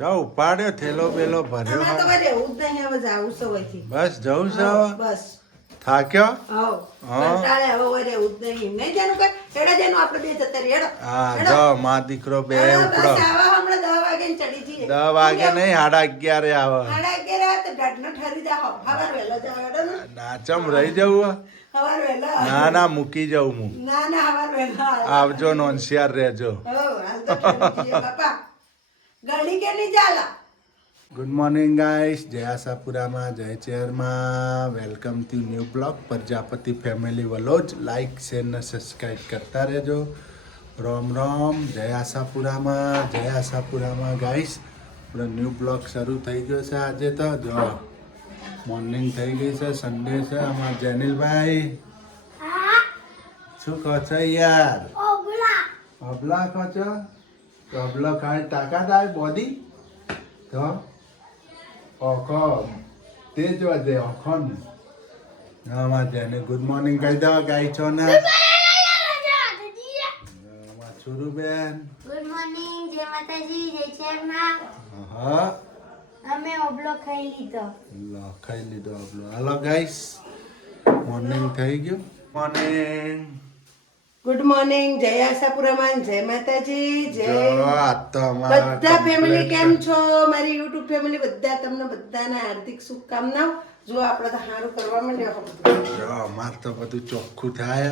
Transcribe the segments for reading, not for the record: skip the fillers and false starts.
જાઓ ઉપાડ્યો થેલો બેલો ભર્યો અમારે તો ઘરે એવું જ નહીં, હવે જાવું છે વયથી. બસ જવું છે હઉ, હવે બસ થાક્યો હઉ. હા. કંટાળે હવે વરે એવું જ નહીં. નહીં જાનું કઈ હેડા જાનું આપણે બે જતા રહીએ, હેડો. હા હેડો. જો માં દીકરો બે હા, ઉપડો બસ આવા હમણાં 10 વાગે ને ચડી જઈએ. 10 વાગે નહીં 11:30 આવે 11:30 આવે તો ગાઢનો ઠરી જાઓ. સવાર વહેલો જાઓ, હેડો ને. નાચમ રહી જવું સવાર વહેલો. ના ના મૂકી જાઉં હું ના ના સવાર વહેલો આવજો ને હોશિયાર રહેજો હઉ, હાલ તો ઠરી જઈએ બાપા. ગળી કે નહીં ચાલા. ગુડ મોર્નિંગ ગાઈસ જય આશાપુરામાં જય ચેરમાં welcome to new blog Prajapati family vlog like share ને સબસ્ક્રાઈબ કરતા રહેજો રોમ રોમ જય આશાપુરામાં ગાઈસ આપણો ન્યૂ બ્લોગ શરૂ થઈ ગયો છે આજે તો જો મોર્નિંગ થઈ ગઈ છે સન્ડે છે અમારા જેનિલભાઈ શું કહો છો યાર અબલા કહો છો તો અબલા કાંઈ તાકાત આવે બોડી તો ઓખો તે જો દે ઓખો ને આમાં જેને ગુડ મોર્નિંગ કહી દો ગાઈ છો ને આમાં છુરુબેન ગુડ મોર્નિંગ જય માતાજી જય ચેરમાં હા અમે ઓબલો ખાઈ લીધો લો ખાઈ લીધો અબલો હાલો ગાઈસ મોર્નિંગ થઈ ગયું મોર્નિંગ ગુડ મોર્નિંગ જય આશાપુરામાં જય માતાજી જો જય આ તો અમારા બધા ફેમિલી complete કેમ છો મારી યુટ્યુબ ફેમિલી બધા તમને બધાને હાર્દિક શુભકામનાઓ જો આપણે તો સારું કરવા માંડ્યો જો અમાર તો બધું ચોખ્ખું થાય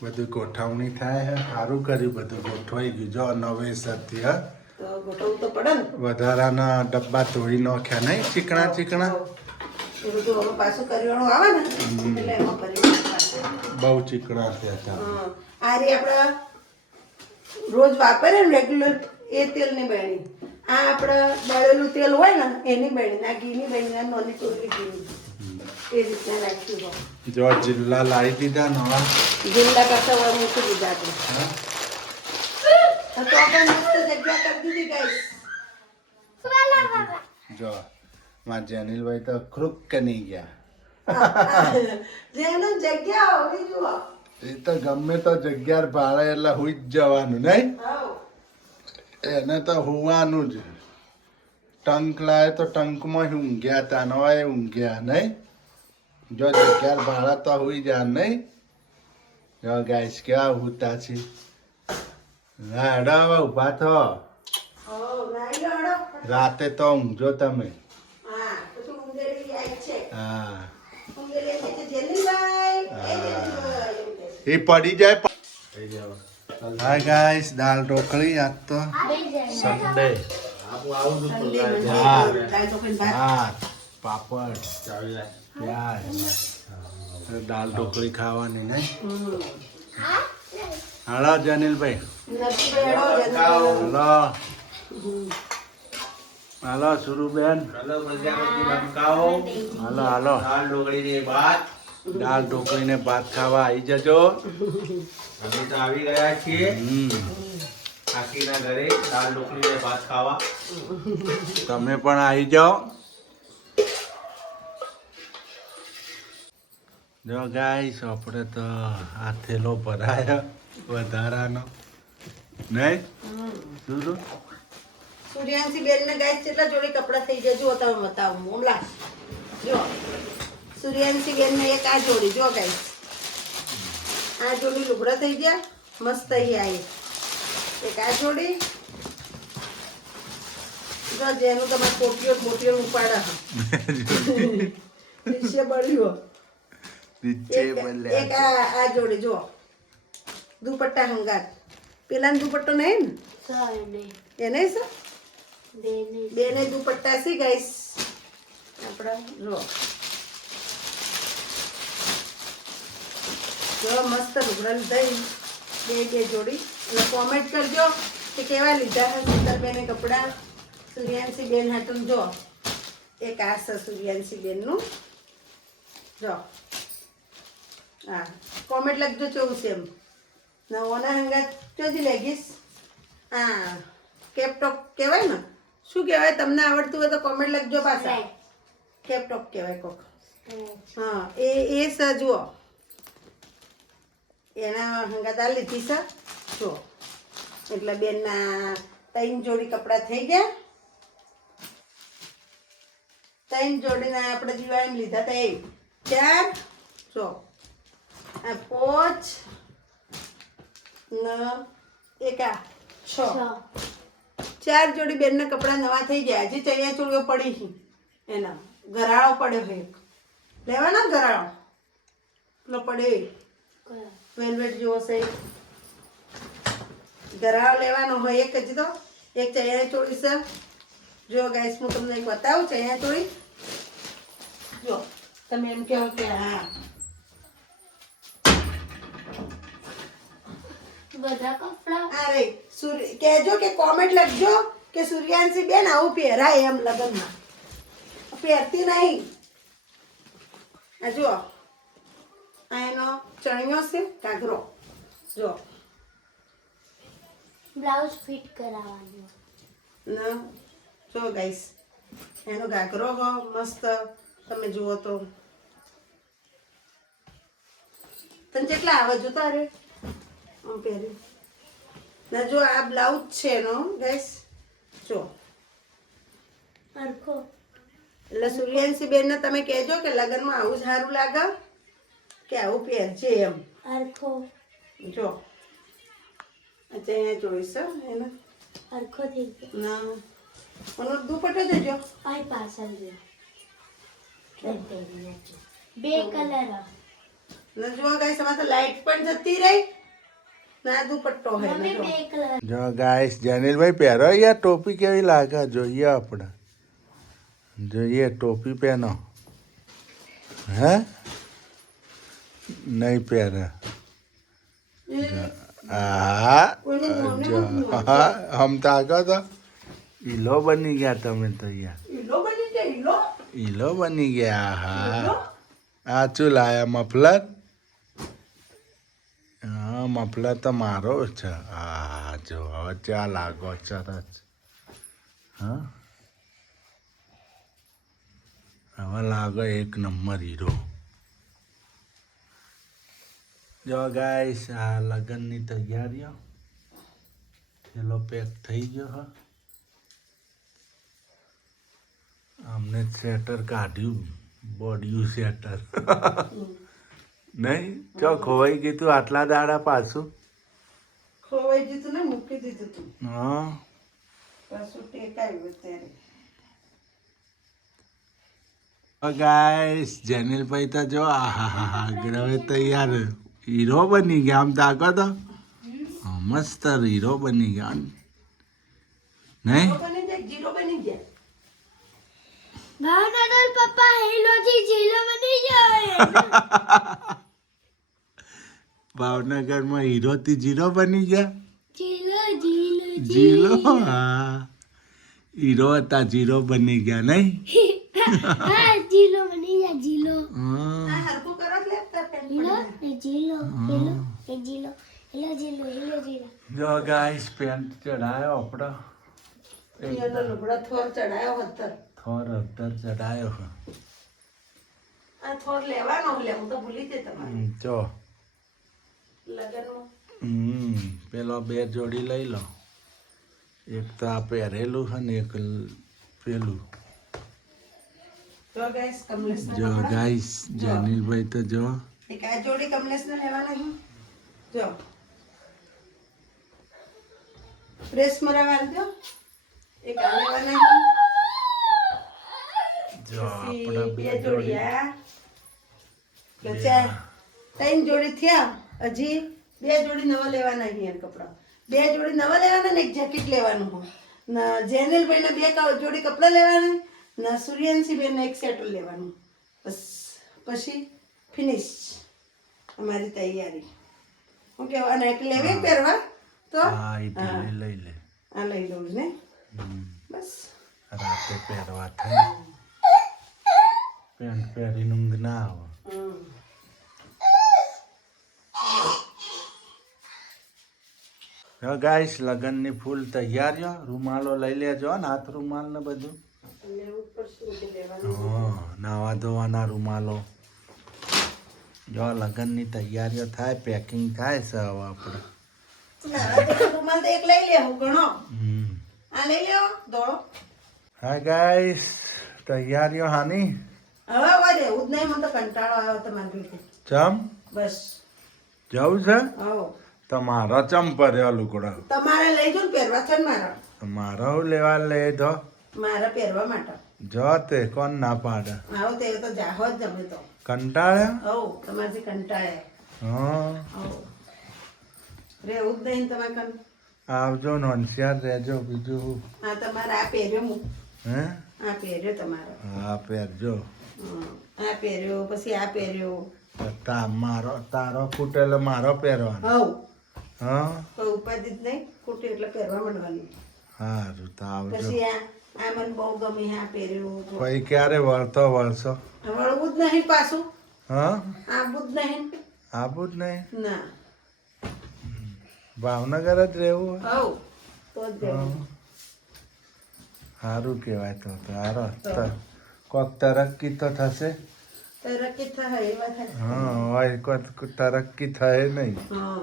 બધું ગોઠવણી થાય સારું કર્યું બધું ગોઠવાઈ ગયું જો નવેસરથી હા તો ગોઠવવું તો પડે ને વધારાના ડબ્બા ધોઈ નાખ્યા નહીં ચીકણા ચીકણા એ બધું હવે પાછું કરિયાણું આવે ને એટલે એમાં કરિયાણું પાછું. બહુ ચીકણા થયા હતા હા. આ રી આપણે રોજ વાપરે ને રેગ્યુલર એ તેલની બહેણી આ આપણે બળેલું તેલ હોય ને એની બહેણી આ ઘીની બહેણી આ નોની ટોટલી ઘીની એ રીતના રાખ્યું હોય જો જિલ્લા લાવી દીધા નવા જિંદા કરતા હોય મૂકી દીધા આપણે હા? તો આપણે મસ્ત જગ્યા કરી દીધી ગાઈસ જો મારા જેનિલભાઈ તો ક્રુક નહીં ગયા જેને જગ્યા હોવી જુઓ એ તો ગમે તો જગ્યા ભાડે એટલે હુઈ જ જવાનું નહીં હાઉ. એને તો હોવાનું જ ટંક લાવે તો ટંકમાં ઊંઘ્યા તા નવા ઊંઘ્યા નહીં જો જગ્યા ભાડા તો હુઈ જા નહીં જો ગાઈસ કેવા હુતા છે ના હેડો હવે ઊભા થો હો, નાઈ લો હેડો. રાતે તો ઊંઘજો તમે હા, પછી ઉંદેડી આવી છે. હા ઉંદેડી આવી છે, જેનિલભાઈ. એ જેનિલભાઈ, એમ કહે છે. એ પડી જાય હાય ગાઈસ દાલ ઢોકળી આજ તો સન્ડે ઠંડી મંડી હા. દાળ ઢોકળી ભાત. ભાત પાપડ પ્યાજ દાલ ઢોકળી ખાવાની નહીં હમ. હાલો જનિલભાઈ નથી બેડો, જેનિલભાઈ. હાલો હાલો સુરુબેન હાલો હાલો દાલ ઢોકળી ને ભાત ખાવા આવી જજો અમે તો આવી ગયા છીએ કાકીના ઘરે દાળ ઢોકળી ને ભાત ખાવા. તમે પણ આવી જાઓ જો ગાઈસ આપણે તો આ થેલો ભરાયો વધારાનો નહીં સુરુ સૂર્યાંશી બેન ને ગાઈસ કેટલા જોડી કપડા થઈ જાય જો તમે બતાવો મોમલા જો સૂર્યાંશી બેન ને એક આ જોડી જો ગાઈસ આ જોડી લુગડા થઈ ગયા મસ્ત અહીં એક આ જોડી જો જેનું તમે પોટીઓ ઉપાડા નીચે બળ્યો નીચે એક બોલ્યા આ જોડી જો દુપટ્ટા હંગાત પેલાનો દુપટ્ટો નહીં ને સને એને સર બેને બેને દુપટ્ટા છે ગાઈસ આપણા જો મસ્ત લુગડા લીધા બે જોડી એટલે કોમેન્ટ કરજો કે કેવા લીધા છે શીતલબેને કપડાં સૂર્યાંશી બેન હાટું જો એક આ છે સૂર્યાંશી બેનનું જો હા કોમેન્ટ લખજો કેવું છે એમ નવોના હંગાત ચોજી લેગીસ હા કેપટોપ કહેવાય ને શું કહેવાય તમને આવડતું હોય તો કોમેન્ટ લખજો પાછા કેપટોપ કહેવાય કોક હા એ સ જુઓ એના હંગાત આ લીધી છે જો એટલે બેનના ત્રણ જોડી કપડાં થઈ ગયા. ત્રણ જોડીના આપણે દિવાળી લીધા હતા એ 4 જો આ 5 ને એક આ 6 4 જોડી બેનના કપડાં નવા થઈ ગયા. હજી ચણિયા ચોળીઓ પડી છે એના ગરાળો પડ્યો છે એક લેવાનો ગરાળો પેલો પડ્યો વેલ્વેટ જેવો છે ગરાળો લેવાનો હોય એક જ તો એક ચણિયા ચોળી છે. જો ગાઈસ હું તમને એક બતાવું ચણિયા ચોળી જો તમે એમ કહો કે હા બધા કપડા અરે કહેજો કે કોમેન્ટ લખજો કે સૂર્યાંશી બેન આવું પહેરાય એમ લગ્નમાં પહેરતી નહીં. આ જુઓ આ એનો ચણિયો છે ઘાઘરો જો બ્લાઉઝ ફિટ કરાવવાનું. ને જો ગાઈસ એનો ઘાઘરો હો મસ્ત તમે જુઓ તો તને કેટલા આવે જોતા રે આમ પહેર્યું ને જો આ બ્લાઉઝ છે એનો ગાઈસ જો અરખો એટલે સૂર્યાંશી બેન ને તમે કહેજો કે લગ્નમાં આવું સારું લાગે કે આવું પહેરજે એમ. અરખો જો અહીંયા જોઈશ એને અરખો થઈ ગયો. ના મને દુપટ્ટો દેજો. આ પાછળ જો બે કલર ને જો ગાઈસ આમાં તો લાઈટ પણ જતી રહી ના દુપટ્ટો હે ને મમ્મી જો. બે કલર જો ગાઈસ જેનિલભાઈ પહેરો યાર ટોપી કેવી લાગે જોઈએ આપણે જોઈએ ટોપી પહેનો હે નહીં પહેરે હા જો હા હમ તો આગળ તો ઈલો બની ગયા તમે તો યાર ઈલો બની જાય ઈલો ઈલો બની ગયા હા આ શું લાયા મફલર હા મફલર તો મારો છે હા જો હવે ત્યાં લાગો સરસ હા હવે લાગો એક નંબર હીરો. જો ગાઈસ આ લગ્નની તૈયારીઓ થેલો પેક થઈ ગયો હા અમને સેટર કાઢ્યું બોડિયું સેટર નહીં ચો ખોવાઈ ગયું તું આટલા દાડા પાછું ખોવાઈ દીધું ને મૂકી દીધું તું હા પાછું ટેકાયું અત્યારે. ગાઈસ જેનિલભાઈ તો જો આહા ગ્રવે તૈયાર હીરો બની ગયા આમ તાકો તો મસ્ત હીરો બની ગયા નહીં જીરો બની જાય જીરો બની જાય. ભાવનગર પપ્પા હેલોથી જીલો બની જાય. ભાવનગરમાં હીરો થી જીરો બની ગયા જીલો જીલો જીરો હા હીરો હતા જીરો બની ગયા નહીં હા જીલો બની જાય જીલો. હા આ હરખું કરો એટલે તાર પેન હેલો પડી એ જીલો હેલો એ જીલો હેલો જીલો હેલો જીલો. જો ગાઈસ પેન્ટ ચડાયો આપણો જાય. એનો લુગડો થોર ચડાયો હતો. થોર અડધર ચડાયો આ થોર લેવાનો લે હું તો ભૂલી જઈ તમારે જો લગનમાં. પેલો બે જોડી લઈ લો એક તો આ પહેરેલું છે ને એક પેલું જો ગાઈસ કમલેશ જો ગાઈસ જેનિલભાઈ તો જો એક આ જોડી કમલેશ ને લેવાના છે જો પ્રેસ મરાવા દો એક આ લેવાના છે જો પછી આપણા બે જોડી આ તો ચાર ત્રણ જોડી થયા હજી બે જોડી નવા લેવાના અહીંયા કપડા બે જોડી નવા લેવાના ને એક જેકેટ લેવાનું હોય ને જેનિલભાઈ ને બે જોડી કપડા લેવાના ને સૂર્યાંશી બેન એક સેટ લેવાનું બસ પછી ફિનિશ અમારી તૈયારી હું કેવા નાઈટ લેવી પહેરવા તો હા ઇટલી લઈ લે આ લઈ લઉં ને બસ રાતે પહેરવા થાય પેન્ટ પહેરીને ઊંઘ ના આવે ગાઈસ લગ્નની ફૂલ તૈયારીઓ રૂમાલો લઈ લેજો ને હાથ રૂમાલ ને બધું લેવું પડશે બધું લેવાનું હા નાવા ધોવાના રૂમાલો જો લગ્નની તૈયારીઓ થાય પેકિંગ થાય છે હવે આપણે ના રૂમાલ તો એક લઈ લેવું ઘણો આ લઈ લ્યો દોડો. હા ગાઈસ, તૈયારીઓ હાની હવે રહેવું જ નહીં, મને તો કંટાળો આવ્યો તમારી રીતે. ચમ બસ જવું છે આવો તમારો ચમ પડ્યો લુગડો તમારે લઈ જાઓ ને પહેરવા છે ને મારા. મારો લેવા લે તો મારા પહેરવા માટે. જો તે કોણ ના પાડે આવો તે તો જાહો જ જમે તો. કંટાળ્યા આવો તમારાથી કંટાળ્યા. હા આવો રહેવું જ નહીં તમે કન. આવજો ને હોશિયાર રહેજો બીજું આ તમારે આ પહેર્યો હું. હે આ પહેર્યો તમારો. હા પહેરજો આ પહેર્યો પછી આ પહેર્યો. મારો તારો ફૂટેલો મારો પહેરવાનો હવ હા કોઈ ઉપાધિ જ નહીં, ખોટી એટલે પહેરવા માંડવાની. સારું તો આવજો પછી આ મને બહુ ગમે આ પહેર્યું. પછી ક્યારે વળતો વળશો વળવું જ નહીં પાછું, હા આવું જ નહીં. આવું જ નહીં ના ભાવનગર જ રહેવું હવ તો જ રહેવું. સારું કહેવાય તો હારો કોક તરક્કી તો થશે તરક્કી થાય એ વાત સાચી. હા હોય કોક તરક્કી થાય નહીં હા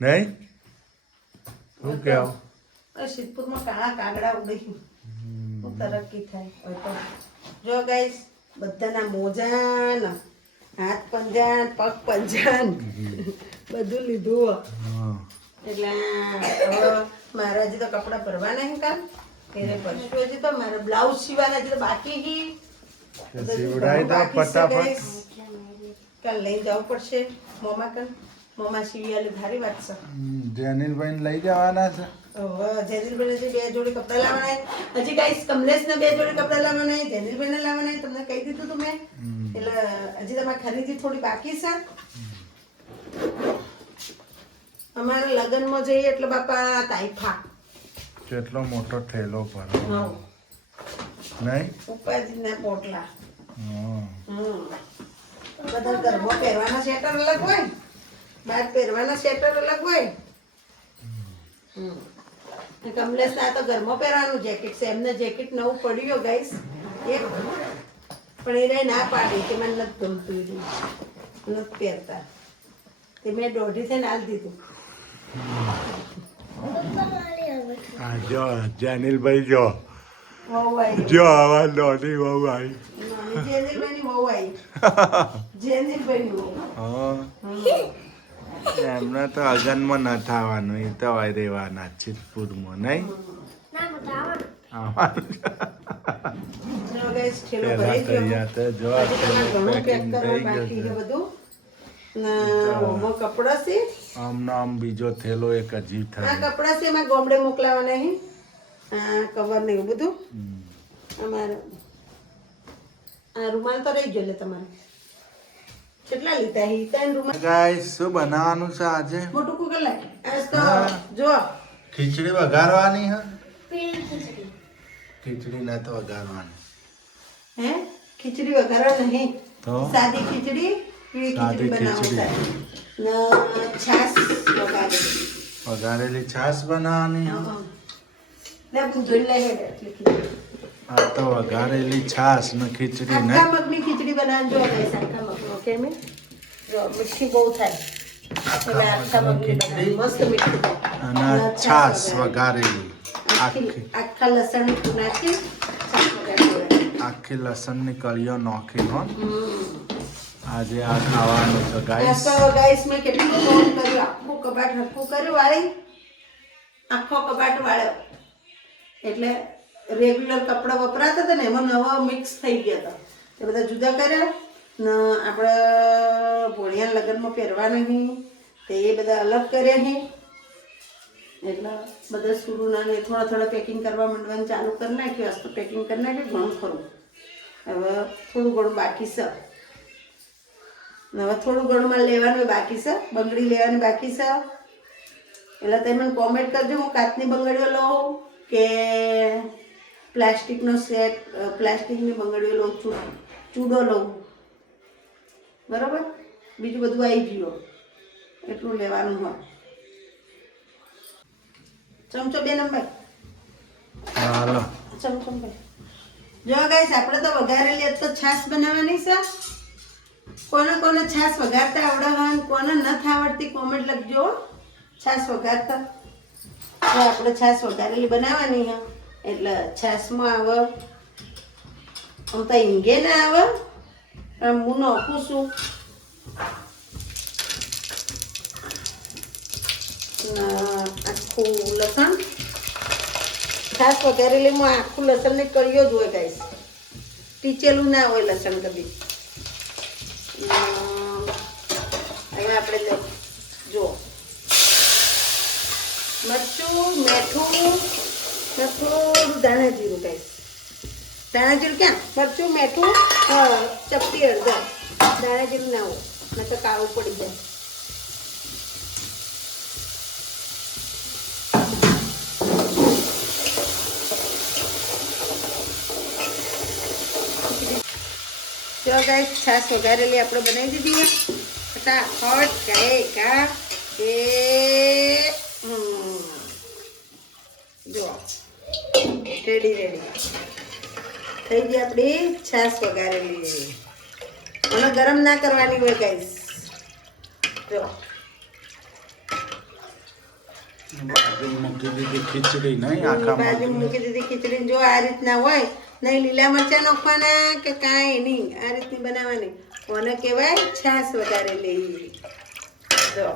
નહીં શું કેવું સિદ્ધપુરમાં કાળા કાગડા ઉડે છે. તો તરક્કી થાય હોય તો. જો ગાઈસ બધાના મોજા ને હાથ પંજા ને પગ પંજા ને બધું લીધું હો. હા એટલે હવે મારા હજી તો કપડાં ભરવાના નહીં કાલ એને ભરશું. હજી તો મારે બ્લાઉઝ સીવાના હજી તો બાકી હી. સીવડાવી દો બાકી છે ફટાફટ guys. કાલ લઈ જવું પડશે મોમા કાલ. મોમા સીવી આલે ભારી વાત છે. જેનિલભાઈ લઈ જવાના છે હવે જેનિલભાઈને બે જોડી કપડાં લાવવાના. હજી ગાઈસ કમલેશને બે જોડી કપડાં લાવવાના, જેનિલભાઈને લાવવાના. તમને કહી દીધું તું મેં. એટલે હજી તમારી ખરીદી થોડી બાકી છે. અમારે લગ્નમાં જઈએ એટલે બાપા તાઈફા કેટલો મોટો થેલો ભરો નહીં ઉપાધિના પોટલા. હા બધા ઘરમાં પહેરવાના સ્વેટર અલગ હોય, બહાર પહેરવાના સ્વેટર અલગ હોય. કમલેશ ના તો ઘરમાં પહેરવાનું જેકેટ છે. એમને જેકેટ નવું પડ્યું ગાઈસ એક, પણ એને ના પાડી કે મને નથી ગમતું, નથી પહેરતા. તે મેં દોઢી થઈને આલ દીધું. હા જો જેનિલભાઈ જો વહુ આવી જો આવા દોઢી બહુ આવી જેનિલભાઈની વહુ આવી જેનિલભાઈની વહુ. હા એમને તો અગનમાં ન થવાનું, એ તો હોય રહેવાના સિદ્ધપુરમાં નહીં આવવાનું જો guys, ઠેલો પહેલા ભરાઈ ગયો. તૈયાર તો જો આ હજી તમારે થેલો ઘણું પેકિંગ પેક થઈ કરવા ગયું બાકી છે છે બધું. ના ઓમો કપડાં છે. આમ બીજો થેલો એક હજી આ થાય કપડાં છે એમાં ગોમડે મોકલાવાના છે. આ કવર ને એવું બધું. અમારે આ રૂમાલ તો રહી ગયો લે તમારે. કેટલા લીધા હી? 3 રૂમાલ. ગાઈસ શું બનાવવાનું છે આજે મોટું કુકર લાય. આજ તો હા. જો ખીચડી વઘારવાની હે પીળી ખીચડી. ખીચડી ના તો વઘારવાની હે ખીચડી વઘારવા નહીં, તો સાદી ખીચડી, પીળી સાદી ખીચડી બનાવવા ખીચડી. ને છાશ વઘારેલી. વઘારેલી છાશ બનાવવાની હે. લે બુંદુલ લે હેડ એટલી ખીચડી. આ તો વઘારેલી છાશ ને ખીચડી ને આખા મગની ખીચડી બનાવજો ગાઈસ. આખા મગનો ઓકે મે જો મીઠી બહુ થાય એટલે આખા મગની બનાવી મસ્ત મીઠી થાય. અને છાશ વઘારેલી આખી આખા લસણ નાખી છાશ વઘારેલી. આખી લસણની કળીઓ નાખી હો આજે આ ખાવાનું છે ગાઈસ. તો ગાઈસ મેં કેટલું કામ કર્યું, આખું કબાટ હરખું કર્યું વાળી, આખો કબાટ વાળ્યો. એટલે રેગ્યુલર કપડાં વપરાતા હતા ને એમાં નવા મિક્સ થઈ ગયા હતા. એ બધા જુદા કર્યા ને આપણે ભોળિયા લગ્નમાં પહેરવાના નહીં તે એ બધા અલગ કર્યા છે. એટલે બધા સુરુના ને થોડા થોડા પેકિંગ કરવા માંડવાનું ચાલુ કરી નાખ્યું. આજ તો પેકિંગ કરી નાખ્યું ઘણું ખરું. હવે થોડું ઘણું બાકી છે. હવે થોડું ઘણું લેવાનું બાકી છે. બંગડી લેવાની બાકી છે. એટલે તમે મને કોમેન્ટ કરજો હું કાચની બંગડીઓ લઉં કે પ્લાસ્ટિકનો સેટ, પ્લાસ્ટિકની બંગડીઓ લઉં, ચૂડો લઉં. બરાબર, બીજું બધું આવી ગયું એટલું લેવાનું હોય. ચમચો 2 નંબર હાલો ચમચો ભાઈ. જો ગાઈસ આપણે તો વઘારેલી તો છાશ બનાવવાની છે. કોને કોને છાશ વઘારતા આવડે હોય, કોને નથી આવડતી કોમેન્ટ લખજો. છાશ વઘારતા તો આપણે છાશ વઘારેલી બનાવવાની છે. એટલે છાશમાં આવે આમ તો ઈંગે ના આવે પણ હું નાખું છું આખું લસણ છાશ વઘારેલીમાં આખું લસણ ને કળીઓ જ હોય ગાઈસ ટીચેલું ના હોય લસણ કદી હવે આપણે જો મરચું મીઠું ને થોડું ધાણા જીરું ગાઈસ ધાણા જીરું ક્યાં મરચું મીઠું ચપટી હળદર ધાણા જીરું ના હોય નહીં તો કાળું પડી જાય જો ગાઈસ છાશ વઘારેલી આપણે બનાવી દીધી ફટાફટ ગાય કા એ જો રેડી થઈ ગઈ આપણી છાશ વઘારેલી મને ગરમ ના કરવાની હોય ગાઈસ જો બાજુ મૂકી દીધી ખીચડી નહીં આખા બાજુ મૂકી દીધી ખીચડી જો આ રીતના હોય નહીં લીલા મરચાં નાખવાના કે કાંઈ નહીં આ રીતની બનાવવાની કોને કહેવાય છાશ વઘારેલી જો